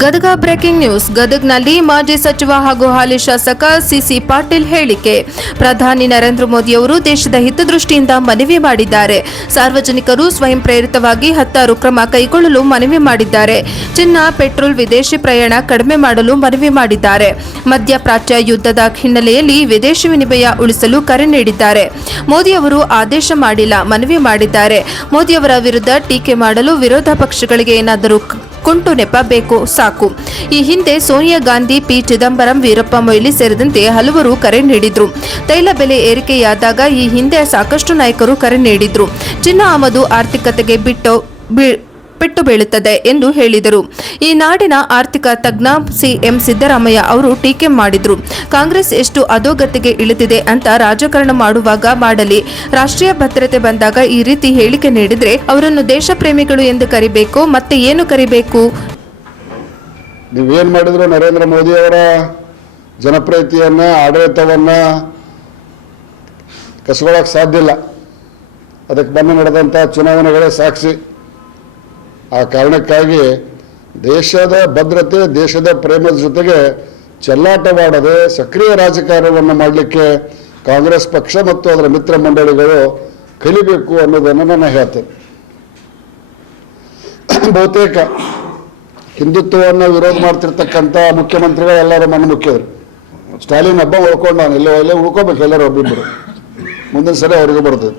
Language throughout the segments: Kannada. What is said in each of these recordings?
Gadag breaking news. ಗದಗ್ನಲ್ಲಿ ಮಾಜಿ ಸಚಿವ ಹಾಗೂ ಹಾಲಿ ಶಾಸಕ ಸಿಸಿ ಪಾಟೀಲ್ ಹೇಳಿಕೆ. ಪ್ರಧಾನಿ ನರೇಂದ್ರ ಮೋದಿಯವರು ದೇಶದ ಹಿತದೃಷ್ಟಿಯಿಂದ ಮನವಿ ಮಾಡಿದ್ದಾರೆ. ಸಾರ್ವಜನಿಕರು ಸ್ವಯಂ ಪ್ರೇರಿತವಾಗಿ 10 ಕ್ರಮ ಕೈಗೊಳ್ಳಲು ಮನವಿ ಮಾಡಿದ್ದಾರೆ. ಚಿನ್ನ, ಪೆಟ್ರೋಲ್, ವಿದೇಶಿ ಪ್ರಯಾಣ ಕಡಿಮೆ ಮಾಡಲು ಮನವಿ ಮಾಡಿದ್ದಾರೆ. ಮಧ್ಯಪ್ರಾಚ್ಯ ಯುದ್ಧದ ಹಿನ್ನೆಲೆಯಲ್ಲಿ ವಿದೇಶಿ ವಿನಿಮಯ ಉಳಿಸಲು ಕರೆ ನೀಡಿದ್ದಾರೆ. ಮೋದಿಯವರು ಆದೇಶ ಮಾಡಿಲ್ಲ, ಮನವಿ ಮಾಡಿದ್ದಾರೆ. ಮೋದಿಯವರ ವಿರುದ್ಧ ಟೀಕೆ ಮಾಡಲು ವಿರೋಧ ಪಕ್ಷಗಳಿಗೆ ಏನಾದರೂ ಕುಂಟು ನೆಪ ಬೇಕು, ಸಾಕು. ಈ ಹಿಂದೆ ಸೋನಿಯಾ ಗಾಂಧಿ, ಪಿ ಚಿದಂಬರಂ, ವೀರಪ್ಪ ಮೊಯ್ಲಿ ಸೇರಿದಂತೆ ಹಲವರು ಕರೆ ನೀಡಿದ್ರು. ತೈಲ ಬೆಲೆ ಏರಿಕೆಯಾದಾಗ ಈ ಹಿಂದೆ ಸಾಕಷ್ಟು ನಾಯಕರು ಕರೆ ನೀಡಿದ್ರು. ಚಿನ್ನ ಆಮದು ಆರ್ಥಿಕತೆಗೆ ಪೆಟ್ಟು ಬೀಳುತ್ತದೆ ಎಂದು ಹೇಳಿದರು. ಈ ನಾಡಿನ ಆರ್ಥಿಕ ತಜ್ಞ ಸಿಎಂ ಸಿದ್ದರಾಮಯ್ಯ ಅವರು ಟೀಕೆ ಮಾಡಿದ್ರು. ಕಾಂಗ್ರೆಸ್ ಎಷ್ಟು ಅಧೋಗತಿಗೆ ಇಳಿದಿದೆ ಅಂತ ರಾಜಕಾರಣ ಮಾಡುವಾಗ ಮಾಡಲಿ, ರಾಷ್ಟ್ರೀಯ ಭದ್ರತೆ ಬಂದಾಗ ಈ ರೀತಿ ಹೇಳಿಕೆ ನೀಡಿದ್ರೆ ಅವರನ್ನು ದೇಶ ಪ್ರೇಮಿಗಳು ಎಂದು ಕರಿಬೇಕು, ಮತ್ತೆ ಏನು ಕರಿಬೇಕು? ನೀವೇನು ಮಾಡಿದ್ರು ನರೇಂದ್ರ ಮೋದಿ ಅವರ ಜನಪ್ರಿಯತೆಯನ್ನ, ಆಡಳಿತವನ್ನ ಕಸ್ಕೊಳ್ಳೋಕೆ ಸಾಧ್ಯ ಇಲ್ಲ. ಅದಕ್ಕೆ ಮೊನ್ನೆ ನಡೆದಂಥ ಚುನಾವಣೆಗಳೇ ಸಾಕ್ಷಿ. ಆ ಕಾರಣಕ್ಕಾಗಿ ದೇಶದ ಭದ್ರತೆ, ದೇಶದ ಪ್ರೇಮದ ಜೊತೆಗೆ ಚೆಲ್ಲಾಟವಾಡದೆ ಸಕ್ರಿಯ ರಾಜಕಾರಣವನ್ನು ಮಾಡಲಿಕ್ಕೆ ಕಾಂಗ್ರೆಸ್ ಪಕ್ಷ ಮತ್ತು ಅದರ ಮಿತ್ರ ಮಂಡಳಿಗಳು ಕಲಿಬೇಕು ಅನ್ನೋದನ್ನು ನಾನು ಹೇಳ್ತೇನೆ. ಬಹುತೇಕ ಹಿಂದುತ್ವವನ್ನು ವಿರೋಧ ಮಾಡ್ತಿರ್ತಕ್ಕಂಥ ಮುಖ್ಯಮಂತ್ರಿಗಳು ಎಲ್ಲರೂ ಮಣ್ಣು ಮುಖ್ಯರು. ಸ್ಟಾಲಿನ್ ಹಬ್ಬ ಉಳ್ಕೊಂಡು ನಾನು ಎಲ್ಲೇ ಉಳ್ಕೋಬೇಕು, ಎಲ್ಲರೂ ಒಬ್ಬಿಬ್ಬರು. ಮುಂದಿನ ಸಲ ಅವ್ರಿಗೂ ಬರ್ತದೆ.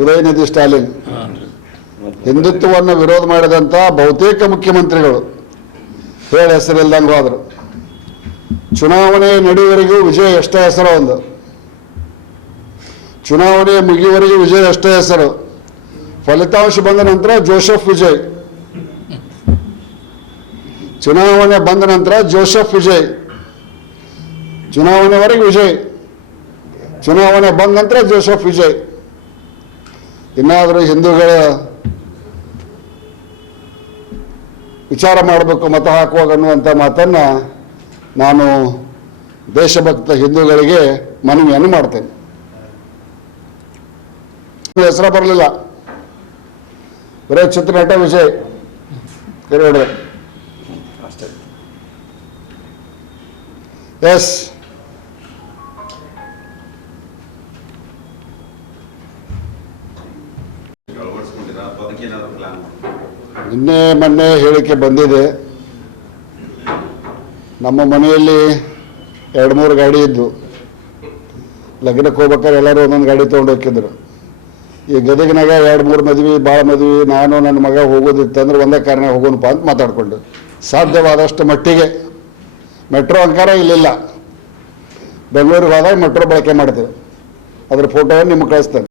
ಉದಯನಿಧಿ ಸ್ಟಾಲಿನ್ ಹಿಂದುತ್ವವನ್ನು ವಿರೋಧ ಮಾಡಿದಂತ ಬಹುತೇಕ ಮುಖ್ಯಮಂತ್ರಿಗಳು ಹೇಳಿ ಹೆಸರಿಲ್ದಂಗೆ ಹೋದ್ರು. ಚುನಾವಣೆ ನಡೆಯುವವರೆಗೂ ವಿಜಯ ಎಷ್ಟೇ ಹೆಸರು, ಒಂದು ಚುನಾವಣೆ ಮುಗಿಯುವವರೆಗೂ ವಿಜಯ ಎಷ್ಟೇ ಹೆಸರು, ಫಲಿತಾಂಶ ಬಂದ ನಂತರ ಜೋಸೆಫ್ ವಿಜಯ್, ಚುನಾವಣೆ ಬಂದ ನಂತರ ಜೋಸೆಫ್ ವಿಜಯ್, ಚುನಾವಣೆವರೆಗೆ ವಿಜಯ್, ಚುನಾವಣೆ ಬಂದ ನಂತರ ಜೋಸೆಫ್ ವಿಜಯ್. ಇನ್ನಾದರೂ ಹಿಂದೂಗಳ ವಿಚಾರ ಮಾಡಬೇಕು ಮತ ಹಾಕುವಾಗ ಅನ್ನುವಂಥ ಮಾತನ್ನು ನಾನು ದೇಶಭಕ್ತ ಹಿಂದೂಗಳಿಗೆ ಮನವಿಯನ್ನು ಮಾಡ್ತೇನೆ. ಹೆಸರು ಬರಲಿಲ್ಲ, ಬರೀ ಚಿತ್ರನಟ ವಿಜಯ್ ಹೊಡೆದ. ಎಸ್, ನಿನ್ನೆ ಮೊನ್ನೆ ಹೇಳಿಕೆ ಬಂದಿದೆ. ನಮ್ಮ ಮನೆಯಲ್ಲಿ 2-3 ಗಾಡಿ ಇದ್ದು, ಲಗ್ನಕ್ಕೆ ಹೋಗ್ಬೇಕಾದ್ರೆ ಎಲ್ಲರೂ ಒಂದೊಂದು ಗಾಡಿ ತೊಗೊಂಡು ಹೋಗಿದ್ರು. ಈ ಗದಗಿನಾಗ 2-3 ಮದುವೆ, ಭಾಳ ಮದುವೆ, ನಾನು ನನ್ನ ಮಗ ಹೋಗೋದಿತ್ತಂದ್ರೆ ಒಂದೇ ಕಾರಣ ಹೋಗೋಣಪ್ಪ ಅಂತ ಮಾತಾಡಿಕೊಂಡು ಸಾಧ್ಯವಾದಷ್ಟು ಮಟ್ಟಿಗೆ ಮೆಟ್ರೋ ಅಂಕಾರ ಇಲ್ಲಿಲ್ಲ. ಬೆಂಗಳೂರಿಗೆ ಹೋದಾಗ ಮೆಟ್ರೋ ಬಳಕೆ ಮಾಡ್ತೇವೆ. ಅದ್ರ ಫೋಟೋವನ್ನು ನಿಮ್ಗೆ ಕಳಿಸ್ತೇನೆ.